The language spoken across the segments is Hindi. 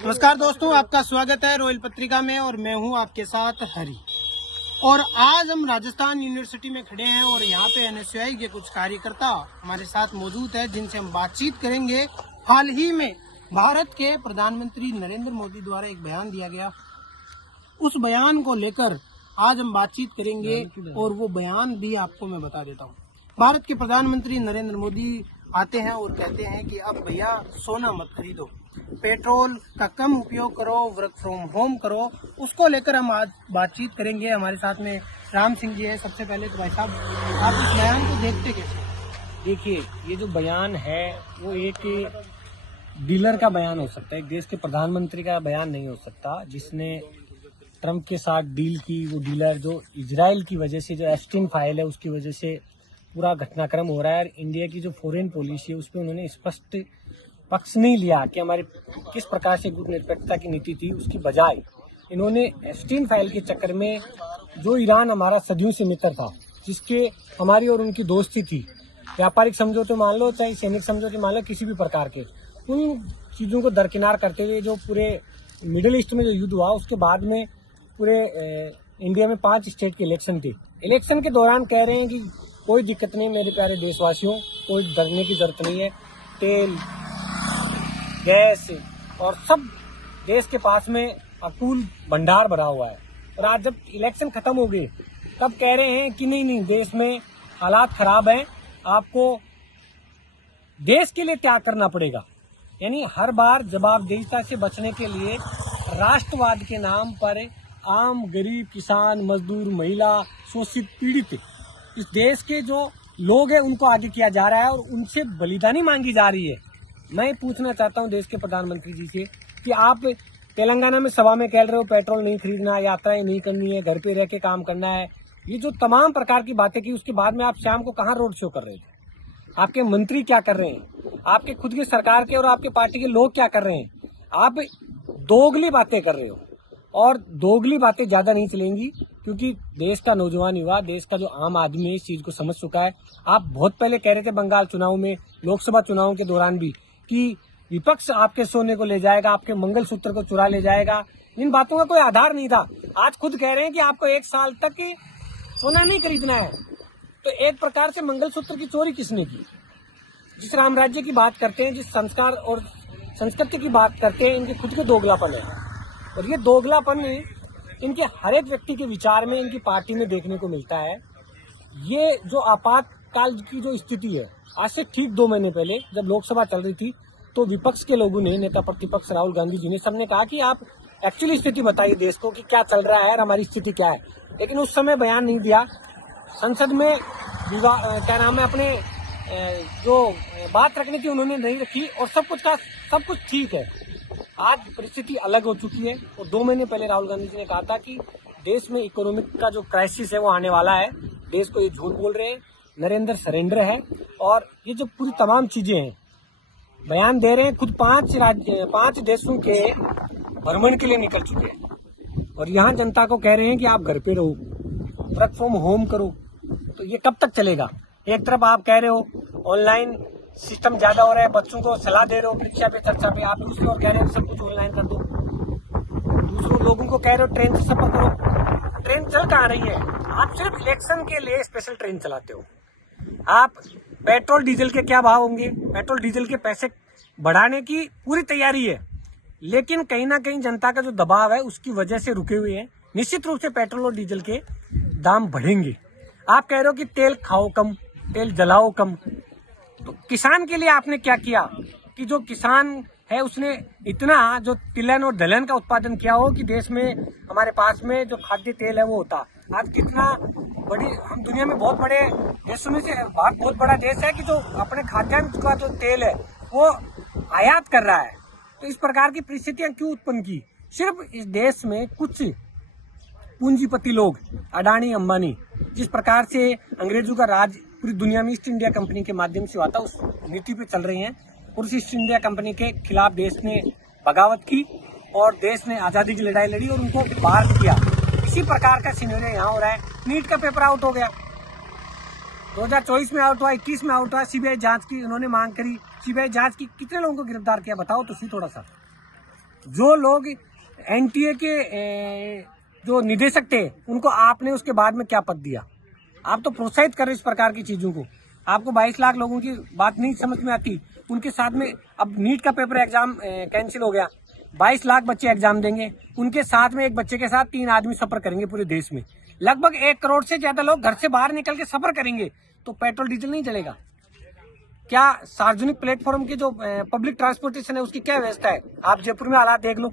नमस्कार दोस्तों, आपका स्वागत है रॉयल पत्रिका में और मैं हूं आपके साथ हरी। और आज हम राजस्थान यूनिवर्सिटी में खड़े हैं और यहाँ पे एनएसयूआई के कुछ कार्यकर्ता हमारे साथ मौजूद है जिनसे हम बातचीत करेंगे। हाल ही में भारत के प्रधानमंत्री नरेंद्र मोदी द्वारा एक बयान दिया गया, उस बयान को लेकर आज हम बातचीत करेंगे और वो बयान भी आपको मैं बता देता हूँ। भारत के प्रधानमंत्री नरेंद्र मोदी आते हैं और कहते हैं कि अब भैया सोना मत खरीदो, पेट्रोल का कम उपयोग करो, वर्क फ्रॉम होम करो। उसको लेकर हम आज बातचीत करेंगे। हमारे साथ में राम सिंह जी है। सबसे पहले तो भाई साहब, आप इस बयान को देखते कैसे? देखिए, ये जो बयान है वो एक डीलर का बयान हो सकता है, एक देश के प्रधानमंत्री का बयान नहीं हो सकता। जिसने ट्रंप के साथ डील की, वो डीलर जो इजराइल की वजह से, जो एस्टिन फाइल है उसकी वजह से पूरा घटनाक्रम हो रहा है। और इंडिया की जो फॉरेन पॉलिसी है उस पर उन्होंने स्पष्ट पक्ष नहीं लिया कि हमारे किस प्रकार से गुटनिरपेक्षता की नीति थी। उसकी बजाय इन्होंने एस्टिन फाइल के चक्कर में, जो ईरान हमारा सदियों से मित्र था, जिसके हमारी और उनकी दोस्ती थी, व्यापारिक समझौते मान लो चाहे सैनिक समझौते मान लो, किसी भी प्रकार के, उन चीज़ों को दरकिनार करते हुए जो पूरे मिडिल ईस्ट में जो युद्ध हुआ उसके बाद में पूरे इंडिया में 5 स्टेट के इलेक्शन थे। इलेक्शन के दौरान कह रहे हैं कि कोई दिक्कत नहीं मेरे प्यारे देशवासियों, कोई डरने की जरूरत नहीं है, तेल गैस और सब देश के पास में अकुल भंडार भरा हुआ है। और आज जब इलेक्शन खत्म हो गए तब कह रहे हैं कि नहीं देश में हालात खराब हैं, आपको देश के लिए त्याग करना पड़ेगा। यानी हर बार जवाबदेहिता से बचने के लिए राष्ट्रवाद के नाम पर आम गरीब किसान, मजदूर, महिला, शोषित, पीड़ित इस देश के जो लोग हैं उनको आगे किया जा रहा है और उनसे बलिदानी मांगी जा रही है। मैं पूछना चाहता हूं देश के प्रधानमंत्री जी से कि आप तेलंगाना में सभा में कह रहे हो पेट्रोल नहीं खरीदना, यात्राएं नहीं करनी है, घर पे रह के काम करना है, ये जो तमाम प्रकार की बातें की, उसके बाद में आप शाम को कहाँ रोड शो कर रहे थे? आपके मंत्री क्या कर रहे हैं? आपके खुद की सरकार के और आपके पार्टी के लोग क्या कर रहे हैं? आप दोगली बातें कर रहे हो और दोगली बातें ज्यादा नहीं चलेंगी, क्योंकि देश का नौजवान युवा, देश का जो आम आदमी है इस चीज को समझ चुका है। आप बहुत पहले कह रहे थे बंगाल चुनाव में, लोकसभा चुनाव के दौरान भी, कि विपक्ष आपके सोने को ले जाएगा, आपके मंगलसूत्र को चुरा ले जाएगा। इन बातों का कोई आधार नहीं था। आज खुद कह रहे हैं कि आपको 1 साल तक सोना नहीं खरीदना है। तो एक प्रकार से मंगलसूत्र की चोरी किसने की? जिस राम राज्य की बात करते हैं, जिस संस्कार और संस्कृति की बात करते हैं, इनके खुद के दोगलापन है। और ये दोगलापन इनके हर एक व्यक्ति के विचार में, इनकी पार्टी में देखने को मिलता है। ये जो आपातकाल की जो स्थिति है, आज से ठीक 2 महीने पहले जब लोकसभा चल रही थी तो विपक्ष के लोगों ने, नेता प्रतिपक्ष राहुल गांधी जी ने, सबने कहा कि आप एक्चुअली स्थिति बताइए देश को कि क्या चल रहा है और हमारी स्थिति क्या है। लेकिन उस समय बयान नहीं दिया। संसद में क्या नाम है, अपने जो बात रखनी थी उन्होंने नहीं रखी और सब कुछ ठीक है। आज परिस्थिति अलग हो चुकी है और 2 महीने पहले राहुल गांधी जी ने कहा था कि देश में इकोनॉमिक का जो क्राइसिस है वो आने वाला है। देश को ये झूठ बोल रहे हैं, नरेंद्र सरेंडर है और ये जो पूरी तमाम चीजें हैं, बयान दे रहे हैं। खुद 5 देशों के भ्रमण के लिए निकल चुके हैं और यहाँ जनता को कह रहे हैं कि आप घर पे रहो, वर्क फ्रॉम होम करो। तो ये कब तक चलेगा? एक तरफ आप कह रहे हो ऑनलाइन सिस्टम ज्यादा हो रहा है, बच्चों को सलाह दे रहे हो परीक्षा पे चर्चा पे, आप दूसरी ओर कह रहे हो सब कुछ ऑनलाइन कर दो। दूसरों लोगों को कह रहे हो ट्रेन से सफर करो। ट्रेन चल कहाँ रही है? आप सिर्फ इलेक्शन के लिए स्पेशल ट्रेन चलाते हो। आप पेट्रोल डीजल के क्या भाव होंगे? पेट्रोल डीजल के पैसे बढ़ाने की पूरी तैयारी है, लेकिन कहीं ना कहीं जनता का जो दबाव है उसकी वजह से रुके हुए हैं। निश्चित रूप से पेट्रोल और डीजल के दाम बढ़ेंगे। आप कह रहे हो कि तेल खाओ कम, तेल जलाओ कम। तो किसान के लिए आपने क्या किया कि जो किसान है उसने इतना जो तिलहन और दलहन का उत्पादन किया हो कि देश में हमारे पास में जो खाद्य तेल है वो होता। आज कितना बड़ी, हम दुनिया में बहुत बड़े देशों में से भारत बहुत बड़ा देश है कि जो अपने खाद्यान्न का जो तेल है वो आयात कर रहा है। तो इस प्रकार की परिस्थितियां क्यों उत्पन्न की? सिर्फ इस देश में कुछ पूंजीपति लोग, अडानी, अंबानी, जिस प्रकार से अंग्रेजों का राज पूरी दुनिया में ईस्ट इंडिया कंपनी के माध्यम से हुआ था, उस नीति पे चल रही हैं। और उस ईस्ट इंडिया कंपनी के खिलाफ देश ने बगावत की और देश ने आजादी की लड़ाई लड़ी और उनको बाहर किया। इसी प्रकार का सिनेरियो यहाँ हो रहा है। नीट का पेपर आउट हो गया, 2024 में आउट हुआ, 21 में आउट हुआ। सीबीआई जांच की उन्होंने मांग करी। सीबीआई जांच की, कितने लोगों को गिरफ्तार किया बताओ तो सही थोड़ा सा। जो लोग एनटीए के जो निदेशक थे उनको आपने उसके बाद में क्या पद दिया? आप तो प्रोत्साहित कर रहे इस प्रकार की चीजों को। आपको 22 लाख लोगों की बात नहीं समझ में आती। उनके साथ में अब नीट का पेपर एग्जाम कैंसिल हो गया, 22 लाख बच्चे एग्जाम देंगे, उनके साथ में एक बच्चे के साथ 3 आदमी सफर करेंगे पूरे देश में। लगभग 1 करोड़ से ज्यादा लोग घर से बाहर निकल के सफर करेंगे, तो पेट्रोल डीजल नहीं चलेगा क्या? सार्वजनिक प्लेटफॉर्म की जो पब्लिक ट्रांसपोर्टेशन है उसकी क्या व्यवस्था है? आप जयपुर में हालात देख लो,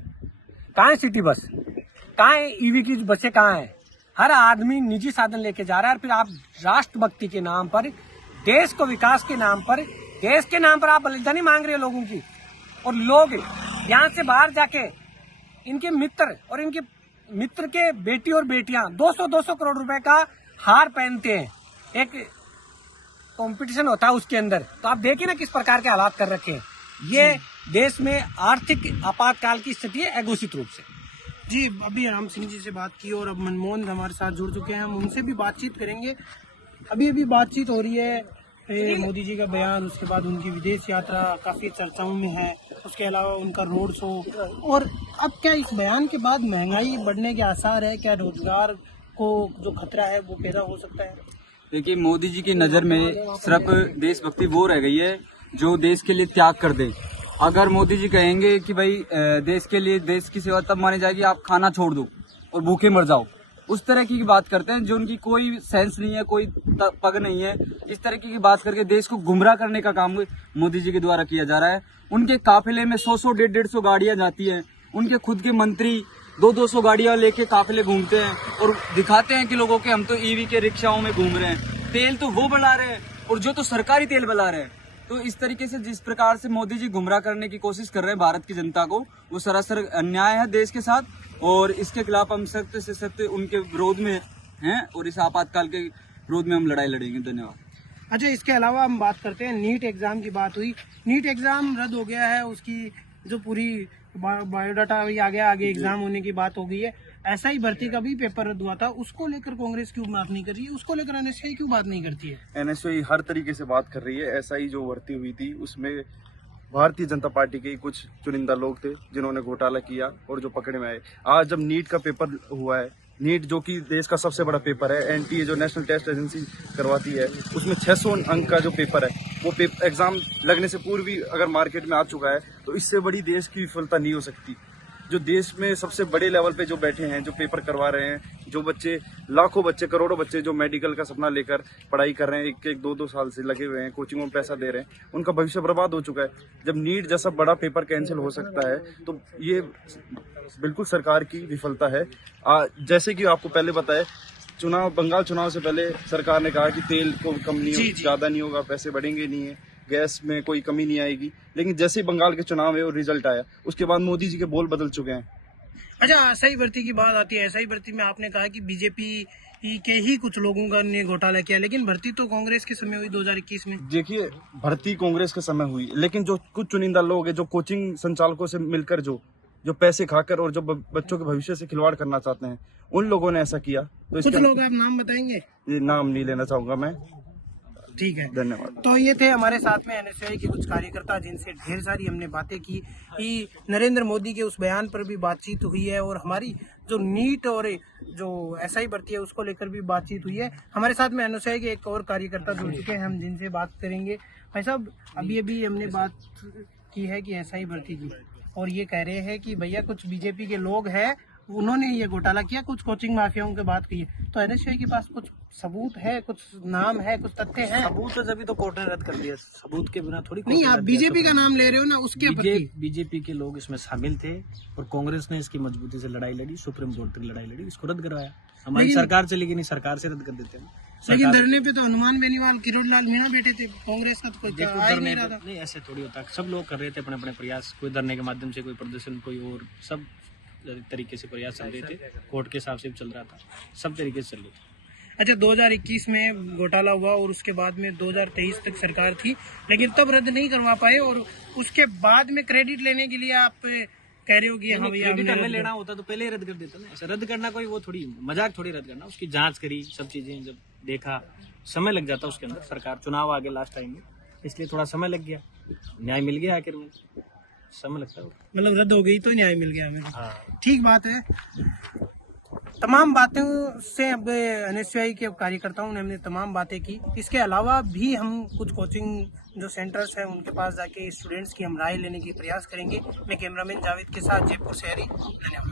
कहाँ है सिटी बस, कहाँ है ईवी की बसें, कहाँ है? हर आदमी निजी साधन लेके जा रहा है। और फिर आप राष्ट्रभक्ति के नाम पर, देश को विकास के नाम पर, देश के नाम पर आप बलिदानी मांग रहे हो लोगों की। और लोग यहाँ से बाहर जाके इनके मित्र और इनके मित्र के बेटी और बेटियां 200-200 करोड़ रुपए का हार पहनते हैं, एक कंपटीशन होता है उसके अंदर। तो आप देखिए ना किस प्रकार के हालात कर रखे हैं। ये देश में आर्थिक आपातकाल की स्थिति है अघोषित रूप से। जी, अभी राम सिंह जी से बात की और अब मनमोहन हमारे साथ जुड़ चुके हैं, हम उनसे भी बातचीत करेंगे। अभी बातचीत हो रही है मोदी जी का बयान, उसके बाद उनकी विदेश यात्रा काफी चर्चाओं में है, उसके अलावा उनका रोड शो। और अब क्या इस बयान के बाद महंगाई बढ़ने के आसार है? क्या रोजगार को जो खतरा है वो पैदा हो सकता है? देखिए, मोदी जी की नज़र में सिर्फ देशभक्ति वो रह गई है जो देश के लिए त्याग कर दे। अगर मोदी जी कहेंगे कि भाई देश के लिए, देश की सेवा तब मानी जाएगी आप खाना छोड़ दो और भूखे मर जाओ, उस तरह की बात करते हैं जो उनकी कोई सेंस नहीं है, कोई पग नहीं है। इस तरह की बात करके देश को गुमराह करने का काम मोदी जी के द्वारा किया जा रहा है। उनके काफिले में 100-100, 150-150 गाड़ियां जाती हैं। उनके खुद के मंत्री 200-200 गाड़ियां लेके काफिले घूमते हैं और दिखाते हैं कि लोगों के हम तो ईवी के रिक्शाओं में घूम रहे हैं। तेल तो वो बढ़ा रहे हैं और जो तो सरकारी तेल बढ़ा रहे हैं। तो इस तरीके से जिस प्रकार से मोदी जी गुमराह करने की कोशिश कर रहे हैं भारत की जनता को, वो सरासर अन्याय है देश के साथ। और इसके खिलाफ हम सख्त से सख्त उनके विरोध में हैं और इस आपातकाल के विरोध में हम लड़ाई लड़ेंगे। धन्यवाद। अच्छा, इसके अलावा हम बात करते हैं, नीट एग्जाम की बात हुई। नीट एग्जाम रद्द हो गया है, उसकी जो पूरी बायोडाटा भी आ गया, आगे एग्जाम होने की बात हो गई है। ऐसा ही भर्ती का भी पेपर रद्द हुआ था, उसको लेकर कांग्रेस क्यों बात नहीं कर रही है? उसको लेकर एनएसयूआई क्यों बात नहीं करती है? एनएसयूआई हर तरीके से बात कर रही है। ऐसा ही जो भर्ती हुई थी उसमें भारतीय जनता पार्टी के कुछ चुनिंदा लोग थे जिन्होंने घोटाला किया और जो पकड़े में आए। आज जब नीट का पेपर हुआ है, नीट जो कि देश का सबसे बड़ा पेपर है, एनटीए जो नेशनल टेस्ट एजेंसी करवाती है, उसमें 600 अंक का जो पेपर है वो एग्जाम लगने से पूर्व भी अगर मार्केट में आ चुका है, तो इससे बड़ी देश की विफलता नहीं हो सकती। जो देश में सबसे बड़े लेवल पे जो बैठे हैं, जो पेपर करवा रहे हैं, जो बच्चे, लाखों बच्चे, करोड़ों बच्चे जो मेडिकल का सपना लेकर पढ़ाई कर रहे हैं, 1-2 साल से लगे हुए हैं, कोचिंगों में पैसा दे रहे हैं, उनका भविष्य बर्बाद हो चुका है। जब नीट जैसा बड़ा पेपर कैंसिल हो सकता है तो ये बिल्कुल सरकार की विफलता है। जैसे कि आपको पहले बताया, बंगाल चुनाव से पहले सरकार ने कहा कि तेल को कम नहीं, ज्यादा नहीं होगा, पैसे बढ़ेंगे नहीं है, गैस में कोई कमी नहीं आएगी। लेकिन जैसे ही बंगाल के चुनाव है और रिजल्ट आया, उसके बाद मोदी जी के बोल बदल चुके हैं। अच्छा, सही भर्ती की बात आती है। सही भर्ती में आपने कहा कि बीजेपी के ही कुछ लोगों का ने घोटाला किया, लेकिन भर्ती तो कांग्रेस के समय हुई 2021 में। देखिए, भर्ती कांग्रेस के समय हुई, लेकिन जो कुछ चुनिंदा लोग हैं, जो कोचिंग संचालकों से मिलकर जो पैसे खाकर और जो बच्चों के भविष्य से खिलवाड़ करना चाहते हैं, उन लोगों ने ऐसा किया। तो कुछ लोग आप नाम बताएंगे? ये नाम नहीं लेना चाहूंगा मैं। ठीक है, धन्यवाद। तो ये थे हमारे साथ में एनएसयूआई के कुछ कार्यकर्ता, जिनसे ढेर सारी हमने बातें की कि नरेंद्र मोदी के उस बयान पर भी बातचीत हुई है और हमारी जो नीट और जो एसआई भर्ती है उसको लेकर भी बातचीत हुई है। हमारे साथ में एनएसयूआई के एक और कार्यकर्ता जुड़ चुके हैं, हम जिनसे बात करेंगे। भाई साहब, अभी हमने बात की है कि एसआई भर्ती की, और ये कह रहे हैं कि भैया कुछ बीजेपी के लोग हैं, उन्होंने ये घोटाला किया, कुछ कोचिंग माफियाओं की बात की है। तो एनएसयूआई के पास कुछ सबूत है, कुछ नाम है, कुछ तथ्य है? सबूत तो जब तो कोर्ट ने रद्द कर दिया, सबूत के बिना थोड़ी। नहीं, आप बीजेपी का नाम ले रहे हो ना, उसके बीजेपी के लोग इसमें शामिल थे और कांग्रेस ने इसकी मजबूती से लड़ाई लड़ी, सुप्रीम कोर्ट तक लड़ाई लड़ी, इसको रद्द करवाया। हमारी सरकार चली गई नहीं, सरकार से रद्द कर देते हैं। लेकिन धरने पे तो हनुमान बेनीवाल, किरोड़ लाल मीणा बैठे थे, कांग्रेस का तो नहीं, ऐसे थोड़ी होता। सब लोग कर रहे थे अपने अपने प्रयास, कोई धरने के माध्यम से, कोई प्रदर्शन, कोई और, सब तरीके से प्रयास चल रहे थे। कोर्ट के हिसाब से चल रहा था, सब तरीके से चल रहे थे। अच्छा, 2021 में घोटाला हुआ और उसके बाद में 2023 तक सरकार थी, लेकिन तब रद्द नहीं करवा पाए, और उसके बाद में क्रेडिट लेने के लिए आप कह रहे हो कि हाँ भैया, क्रेडिट हमें लेना होता तो पहले ही रद्द कर देता ना। ऐसा रद्द करना कोई वो थोड़ी मजाक थोड़ी रद्द करना, उसकी जांच करी, सब चीजें जब देखा, समय लग जाता उसके अंदर। सरकार चुनाव आ गए लास्ट टाइम में, इसलिए थोड़ा समय लग गया, न्याय मिल गया आखिर में। समय लगता है। मतलब रद्द हो गई तो न्याय मिल गया हमें। हाँ, ठीक बात है। तमाम बातों से अब एनएसयूआई के कार्यकर्ताओं ने हमने तमाम बातें की। इसके अलावा भी हम कुछ कोचिंग जो सेंटर्स हैं उनके पास जाके स्टूडेंट्स की हम राय लेने की प्रयास करेंगे। मैं कैमरामैन जावेद के साथ जयपुर से हरी, धन्यवाद।